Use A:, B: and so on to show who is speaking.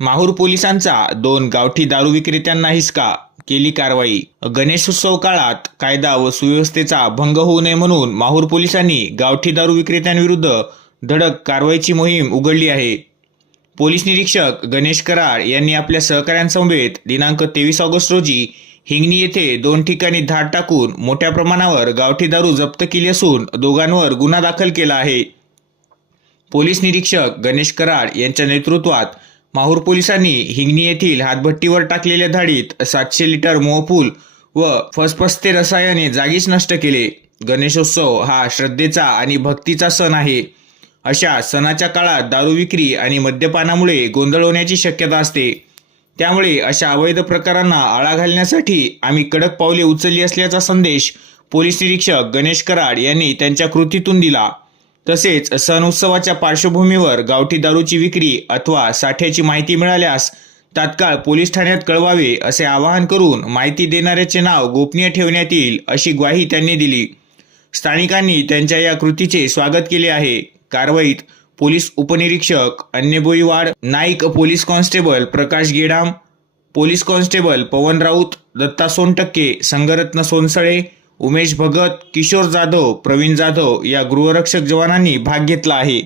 A: माहूर पोलिसांचा दोन गावठी दारू विक्रेत्यांना हिसका केली कारवाई. गणेशोत्सव काळात कायदा व सुव्यवस्थेचा भंग होऊ नये म्हणून माहूर पोलिसांनी गावठी दारू विक्रेत्यांविरुद्ध धडक कारवाईची मोहीम उघडली आहे. पोलीस निरीक्षक गणेश कराड यांनी आपल्या सहकाऱ्यांसमवेत दिनांक तेवीस ऑगस्ट रोजी हिंगणी येथे दोन ठिकाणी धाड टाकून मोठ्या प्रमाणावर गावठी दारू जप्त केली असून दोघांवर गुन्हा दाखल केला आहे. पोलीस निरीक्षक गणेश कराड यांच्या नेतृत्वात माहूर पोलिसांनी हिंगणी येथील हातभट्टीवर टाकलेल्या धाडीत सातशे लिटर मोहफूल व फसफसते रसायने जागीच नष्ट केले. गणेशोत्सव हा श्रद्धेचा आणि भक्तीचा सण आहे. अशा सणाच्या काळात दारू विक्री आणि मद्यपानामुळे गोंधळ होण्याची शक्यता असते. त्यामुळे अशा अवैध प्रकारांना आळा घालण्यासाठी आम्ही कडक पावले उचलली असल्याचा संदेश पोलीस निरीक्षक गणेश कराड यांनी त्यांच्या कृतीतून दिला. तसेच सण उत्सवाच्या पार्श्वभूमीवर गावठी दारूची विक्री अथवा साठ्याची माहिती मिळाल्यास तात्काळ पोलीस ठाण्यात कळवावे असे आवाहन करून माहिती देणाऱ्याचे नाव गोपनीय ठेवण्यात येईल अशी ग्वाही त्यांनी दिली. स्थानिकांनी त्यांच्या या कृतीचे स्वागत केले आहे. कारवाईत पोलीस उपनिरीक्षक अन्यबोईवाड Naik police constable Prakash Gedam police constable Pavan Raut Datta Sontakke Sangratna Sonsale Umesh Bhagat Kishor Jadhav Pravin Jadhav या गृहरक्षक जवानांनी भाग घेतला आहे.